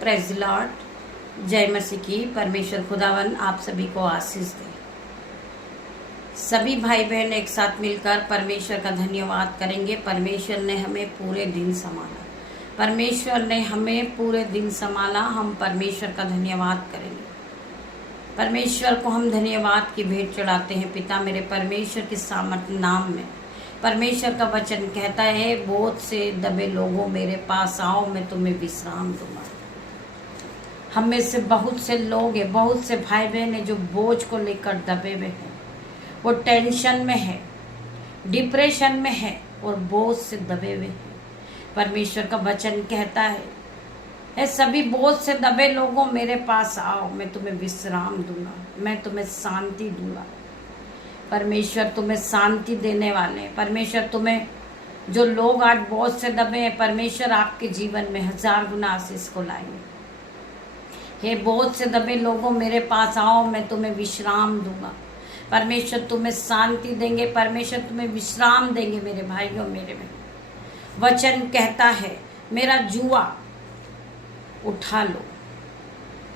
Praise Lord. जय मसीह की। परमेश्वर खुदावन आप सभी को आशीष दे। सभी भाई बहन एक साथ मिलकर परमेश्वर का धन्यवाद करेंगे। परमेश्वर ने हमें पूरे दिन संभाला, परमेश्वर ने हमें पूरे दिन संभाला। हम परमेश्वर का धन्यवाद करेंगे। परमेश्वर को हम धन्यवाद की भेंट चढ़ाते हैं। पिता मेरे परमेश्वर के सामर्थ नाम में परमेश्वर का वचन कहता है, बोझ से दबे लोगों मेरे पास आओ, मैं तुम्हें विश्राम दूंगा। हम में से बहुत से लोग हैं, बहुत से भाई बहन हैं जो बोझ को लेकर दबे हुए हैं। वो टेंशन में है, डिप्रेशन में है और बोझ से दबे हुए हैं। परमेश्वर का वचन कहता है सभी बोझ से दबे लोगों मेरे पास आओ, मैं तुम्हें विश्राम दूंगा, मैं तुम्हें शांति दूंगा। परमेश्वर तुम्हें शांति देने वाले हैं। परमेश्वर तुम्हें, जो लोग आज बोझ से दबे हैं, परमेश्वर आपके जीवन में 1000 गुना आशीष को लाएंगे। हे बोझ से दबे लोगों मेरे पास आओ, मैं तुम्हें विश्राम दूंगा। परमेश्वर तुम्हें शांति देंगे, परमेश्वर तुम्हें विश्राम देंगे। मेरे भाइयों मेरे बहन, वचन कहता है मेरा जुआ उठा लो।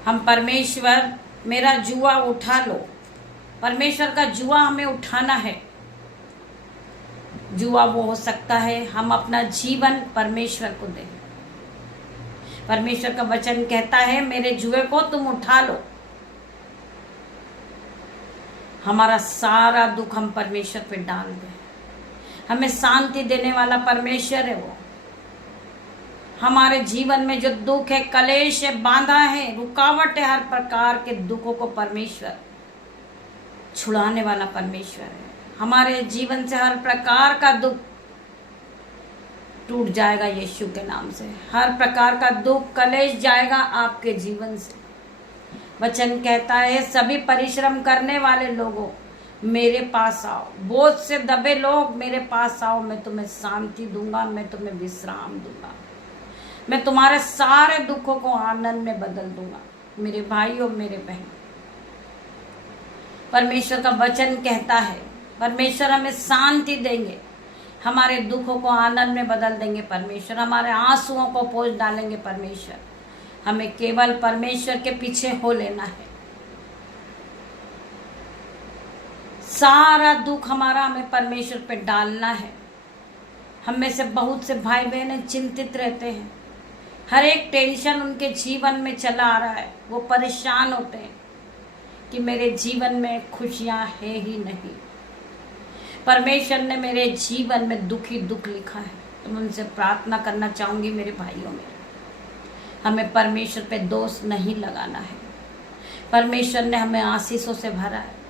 हम परमेश्वर मेरा जुआ उठा लो, परमेश्वर का जुआ हमें उठाना है। जुआ वो हो सकता है हम अपना जीवन परमेश्वर को दें। परमेश्वर का वचन कहता है मेरे जुए को तुम उठा लो। हमारा सारा दुख हम परमेश्वर पे डाल दें। हमें शांति देने वाला परमेश्वर है। वो हमारे जीवन में जो दुख है, कलेश है, बांधा है, रुकावट है, हर प्रकार के दुखों को परमेश्वर छुड़ाने वाला परमेश्वर है। हमारे जीवन से हर प्रकार का दुख टूट जाएगा यीशु के नाम से। हर प्रकार का दुख, कलेश जाएगा आपके जीवन से। वचन कहता है सभी परिश्रम करने वाले लोगों मेरे पास आओ, बोझ से दबे लोग मेरे पास आओ, मैं तुम्हें शांति दूंगा, मैं तुम्हें विश्राम दूंगा, मैं तुम्हारे सारे दुखों को आनंद में बदल दूंगा। मेरे भाइयों मेरे बहन, परमेश्वर का वचन कहता है परमेश्वर हमें शांति देंगे, हमारे दुखों को आनंद में बदल देंगे। परमेश्वर हमारे आंसुओं को पोंछ डालेंगे। परमेश्वर हमें केवल परमेश्वर के पीछे हो लेना है। सारा दुख हमारा हमें परमेश्वर पे डालना है। हम में से बहुत से भाई बहन चिंतित रहते हैं, हर एक टेंशन उनके जीवन में चला आ रहा है। वो परेशान होते हैं कि मेरे जीवन में खुशियां है ही नहीं। परमेश्वर ने मेरे जीवन में दुख ही दुख लिखा है। तो मैं उनसे प्रार्थना करना चाहूंगी मेरे भाइयों में, हमें परमेश्वर पे दोष नहीं लगाना है। परमेश्वर ने हमें आशीषों से भरा है।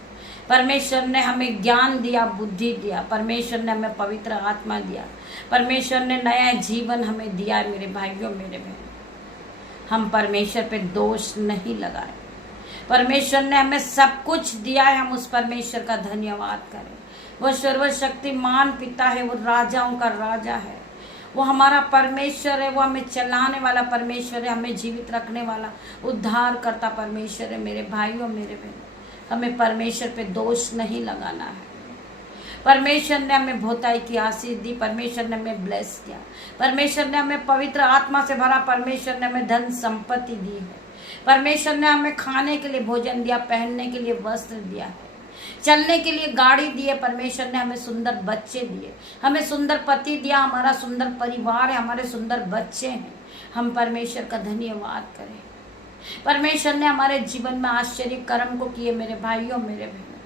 परमेश्वर ने हमें ज्ञान दिया, बुद्धि दिया। परमेश्वर ने हमें पवित्र आत्मा दिया। परमेश्वर ने नया जीवन हमें दिया है। मेरे भाइयों मेरे बहन, हम परमेश्वर पे दोष नहीं लगाए। परमेश्वर ने हमें सब कुछ दिया है, हम उस परमेश्वर का धन्यवाद करें। वो सर्वशक्तिमान पिता है, वो राजाओं का राजा है, वो हमारा परमेश्वर है, वो हमें चलाने वाला परमेश्वर है, हमें जीवित रखने वाला उद्धार करता परमेश्वर है। मेरे भाइयों मेरे बहन, हमें परमेश्वर पे दोष नहीं लगाना है। परमेश्वर ने हमें बहुताई की आशीष दी, परमेश्वर ने हमें ब्लेस किया, परमेश्वर ने हमें पवित्र आत्मा से भरा, परमेश्वर ने हमें धन संपत्ति दी है, परमेश्वर ने हमें खाने के लिए भोजन दिया, पहनने के लिए वस्त्र दिया है, चलने के लिए गाड़ी दी है। परमेश्वर ने हमें सुंदर बच्चे दिए, हमें सुंदर पति दिया, हमारा सुंदर परिवार है, हमारे सुंदर बच्चे हैं। हम परमेश्वर का धन्यवाद करें। परमेश्वर ने हमारे जीवन में आश्चर्य कर्म को किए। मेरे भाइयों मेरे बहनों,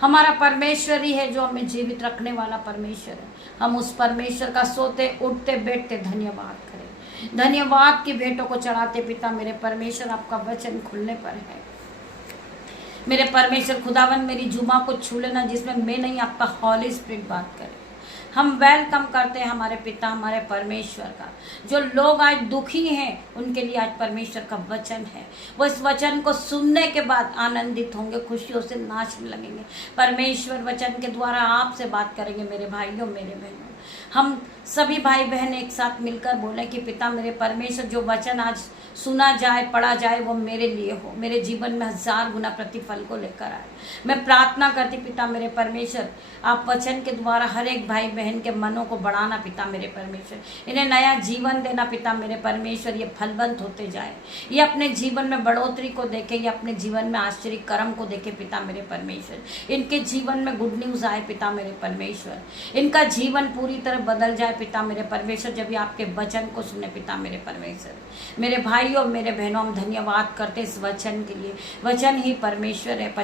हमारा परमेश्वर ही है जो हमें जीवित रखने वाला परमेश्वर है। हम उस परमेश्वर का सोते उठते बैठते धन्यवाद करें। धन्यवाद की भेंटों को चढ़ाते पिता मेरे परमेश्वर, आपका वचन खुलने पर है। मेरे परमेश्वर खुदावन मेरी जुमा को छू लेना, जिसमें मैं नहीं आपका हॉली स्पिरिट बात करे। हम वेलकम करते हैं हमारे पिता हमारे परमेश्वर का। जो लोग आज दुखी हैं उनके लिए आज परमेश्वर का वचन है। वो इस वचन को सुनने के बाद आनंदित होंगे, खुशियों से नाचने लगेंगे। परमेश्वर वचन के द्वारा आपसे बात करेंगे मेरे भाइयों मेरे बहनों। हम सभी भाई बहन एक साथ मिलकर बोले कि पिता मेरे परमेश्वर, जो वचन आज सुना जाए, पढ़ा जाए, वो मेरे लिए हो, मेरे जीवन में 1000 गुना प्रतिफल को लेकर आए। मैं प्रार्थना करती पिता मेरे परमेश्वर, आप वचन के द्वारा हर एक भाई बहन के मनों को बढ़ाना पिता मेरे परमेश्वर, इन्हें नया जीवन देना पिता मेरे परमेश्वर, ये फलवंत होते जाए, ये अपने जीवन में बढ़ोतरी को देखे, ये अपने जीवन में आश्चर्य कर्म को देखे पिता मेरे परमेश्वर, इनके जीवन में गुड न्यूज आए पिता मेरे परमेश्वर, इनका जीवन पूरी तरह बदल जाए पिता मेरे परमेश्वर, जब ये आपके वचन को सुने पिता मेरे परमेश्वर। मेरे भाई और मेरे बहनों, हम धन्यवाद करते इस वचन के लिए। वचन ही परमेश्वर है,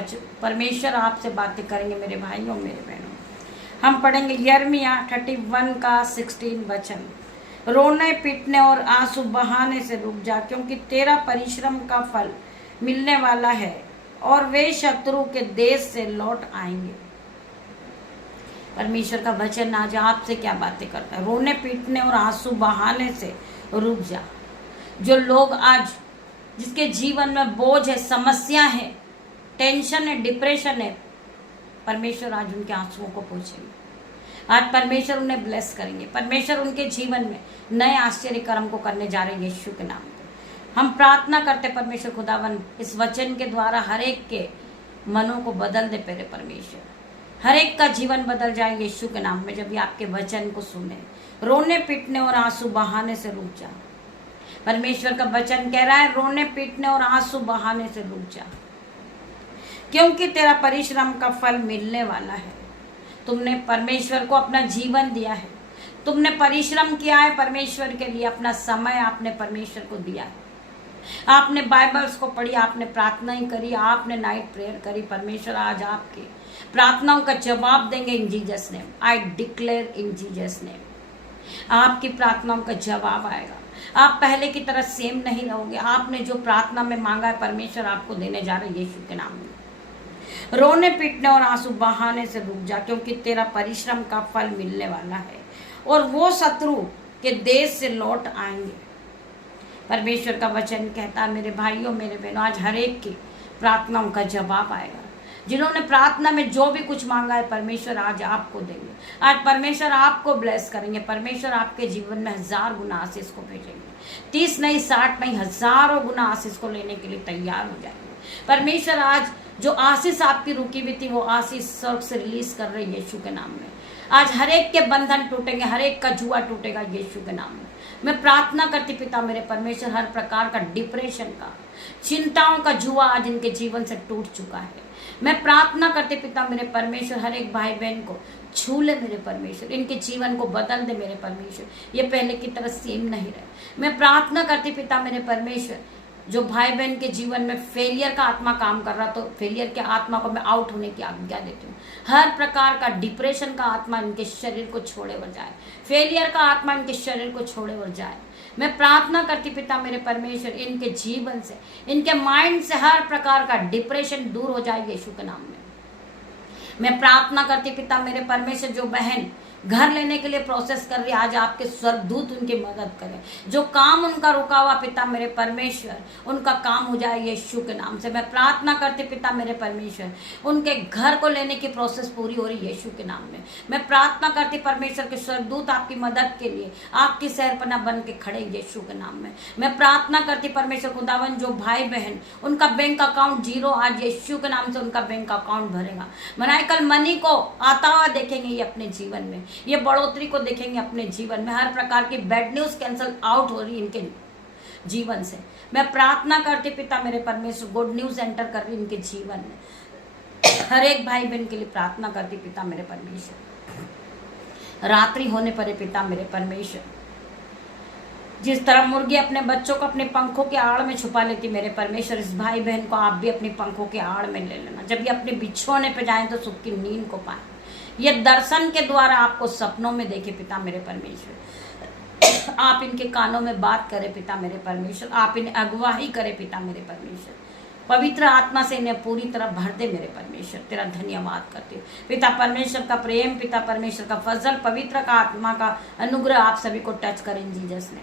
परमेश्वर आपसे बातें करेंगे मेरे भाइयों मेरे बहनों। हम पढ़ेंगे यिर्मयाह 31 का 16 वचन। रोने पीटने और आंसू बहाने से रुक जा, क्योंकि तेरा परिश्रम का फल मिलने वाला है और वे शत्रु के देश से लौट आएंगे। परमेश्वर का वचन आज आपसे क्या बातें करता है? रोने पीटने और आंसू बहाने से रुक जा। जो लोग आज, जिसके जीवन में बोझ है, समस्या है, टेंशन है, डिप्रेशन है, परमेश्वर आज उनके आंसुओं को पोंछेंगे। आज परमेश्वर उन्हें ब्लेस करेंगे। परमेश्वर उनके जीवन में नए आश्चर्य कर्म को करने जा रहे हैं यीशु के नाम पे। हम प्रार्थना करते परमेश्वर खुदावन, इस वचन के द्वारा हर एक के मनों को बदल दे पेरे परमेश्वर, हर एक का जीवन बदल जाए यीशु के नाम में। जब ये आपके वचन को सुने, रोने पीटने और आंसू बहाने से रुक जा। परमेश्वर का वचन कह रहा है, रोने पीटने और आंसू बहाने से रुक जा, क्योंकि तेरा परिश्रम का फल मिलने वाला है। तुमने परमेश्वर को अपना जीवन दिया है, तुमने परिश्रम किया है परमेश्वर के लिए, अपना समय आपने परमेश्वर को दिया है। आपने बाइबल्स को पढ़ी, आपने प्रार्थनाएं करी, आपने नाइट प्रेयर करी। परमेश्वर आज आपके प्रार्थनाओं का जवाब देंगे इन Jesus name. I declare in Jesus name, आपकी प्रार्थनाओं का जवाब आएगा। आप पहले की तरह सेम नहीं रहोगे। आपने जो प्रार्थना में मांगा है, परमेश्वर आपको देने जा रहे हैं यीशु के नाम में। रोने पीटने और आंसू बहाने से रुक जा, क्योंकि तेरा परिश्रम का फल मिलने वाला है और वो शत्रु के देश से लौट आएंगे। परमेश्वर का वचन कहता है मेरे भाइयों मेरे बहनों, आज हर एक की प्रार्थनाओं का जवाब आएगा। जिन्होंने प्रार्थना में जो भी कुछ मांगा है, परमेश्वर आज आपको देंगे। आज परमेश्वर आपको ब्लेस करेंगे। परमेश्वर आपके जीवन में 1000 गुना आशीष को भेजेंगे। 30 नहीं, 60 नहीं, हजारों गुना आशीष को लेने के लिए तैयार हो जाएंगे। परमेश्वर आज जो आशीष आपकी रुकी हुई थी, वो आशीष स्वर्ग से रिलीज कर रहे यीशु के नाम में। आज हर एक के बंधन टूटेंगे, हर एक का जुआ टूटेगा यीशु के नाम में। मैं प्रार्थना करती पिता मेरे परमेश्वर, हर प्रकार का डिप्रेशन का, चिंताओं का जुआ आज इनके जीवन से टूट चुका है। मैं प्रार्थना करते पिता मेरे परमेश्वर, हर एक भाई बहन को छू ले मेरे परमेश्वर, इनके जीवन को बदल दे मेरे परमेश्वर, ये पहले की तरह सेम नहीं रहे। मैं प्रार्थना करती पिता मेरे परमेश्वर, जो भाई बहन के जीवन में फेलियर का आत्मा काम कर रहा, तो फेलियर के आत्मा को मैं आउट होने की आज्ञा देती हूँ। हर प्रकार का डिप्रेशन का आत्मा इनके शरीर को छोड़े और जाए, फेलियर का आत्मा इनके शरीर को छोड़े और जाए। मैं प्रार्थना करती पिता मेरे परमेश्वर, इनके जीवन से, इनके माइंड से हर प्रकार का डिप्रेशन दूर हो जाए यीशु के नाम में। मैं प्रार्थना करती पिता मेरे परमेश्वर, जो बहन घर लेने के लिए प्रोसेस कर रही है, आज आपके स्वर्गदूत उनकी मदद करें। जो काम उनका रुका हुआ पिता मेरे परमेश्वर, उनका काम हो जाए यीशु के नाम से। मैं प्रार्थना करती पिता मेरे परमेश्वर, उनके घर को लेने की प्रोसेस पूरी हो रही यीशु के नाम में। मैं प्रार्थना करती परमेश्वर के स्वर्गदूत आपकी मदद के लिए आपकी शहरपनाह बन के खड़े यीशु के नाम में। मैं प्रार्थना करती परमेश्वर खुदावन, जो भाई बहन उनका बैंक अकाउंट जीरो, आज यीशु के नाम से उनका बैंक अकाउंट भरेगा। मनाए कल मनी को आता हुआ देखेंगे ये अपने जीवन में, ये बढ़ोतरी को देखेंगे अपने जीवन में। हर प्रकार की बैड न्यूज कैंसल आउट हो रही इनके जीवन से। मैं प्रार्थना करती पिता मेरे परमेश्वर, गुड न्यूज एंटर कर रही इनके जीवन में। हर एक भाई बहन के लिए प्रार्थना करती पिता मेरे परमेश्वर। रात्रि होने पर पिता मेरे परमेश्वर, जिस तरह मुर्गी अपने बच्चों को अपने पंखों के आड़ में छुपा लेती मेरे परमेश्वर, इस भाई बहन को आप भी अपनी पंखों के आड़ में ले लेना। जब ये अपने बिछोने पे जाएं तो सुख की नींद को पाए। ये दर्शन के द्वारा आपको सपनों में देखे पिता मेरे परमेश्वर। आप इनके कानों में बात करें पिता मेरे परमेश्वर, आप इन्हें अगुवाही करें पिता मेरे परमेश्वर। पवित्र आत्मा से इन्हें पूरी तरह भर दे मेरे परमेश्वर। तेरा धन्यवाद करती हूँ पिता परमेश्वर का प्रेम, पिता परमेश्वर का फजल, पवित्र का आत्मा का अनुग्रह आप सभी को टच करें जीसस ने।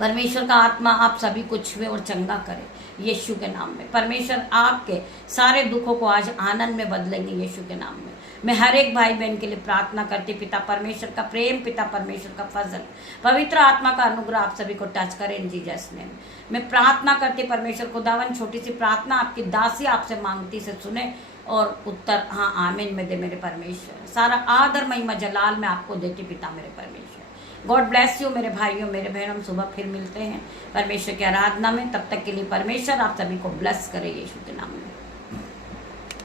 परमेश्वर का आत्मा आप सभी को छुए और चंगा करे यीशु के नाम में। परमेश्वर आपके सारे दुखों को आज आनंद में बदलेंगे यीशु के नाम में। मैं हर एक भाई बहन के लिए प्रार्थना करती, पिता परमेश्वर का प्रेम, पिता परमेश्वर का फजल, पवित्र आत्मा का अनुग्रह आप सभी को टच करे इन जीसस नेम। मैं प्रार्थना करती परमेश्वर खुदावन, छोटी सी प्रार्थना आपकी दासी आपसे मांगती से सुने और उत्तर हाँ आमीन में दे मेरे परमेश्वर। सारा आदर महिमा जलाल मैं आपको देती पिता मेरे परमेश्वर। गॉड ब्लेस यू मेरे भाइयों मेरे बहनों। हम सुबह फिर मिलते हैं परमेश्वर की आराधना में। तब तक के लिए परमेश्वर आप सभी को ब्लेस करे यीशु के नाम में।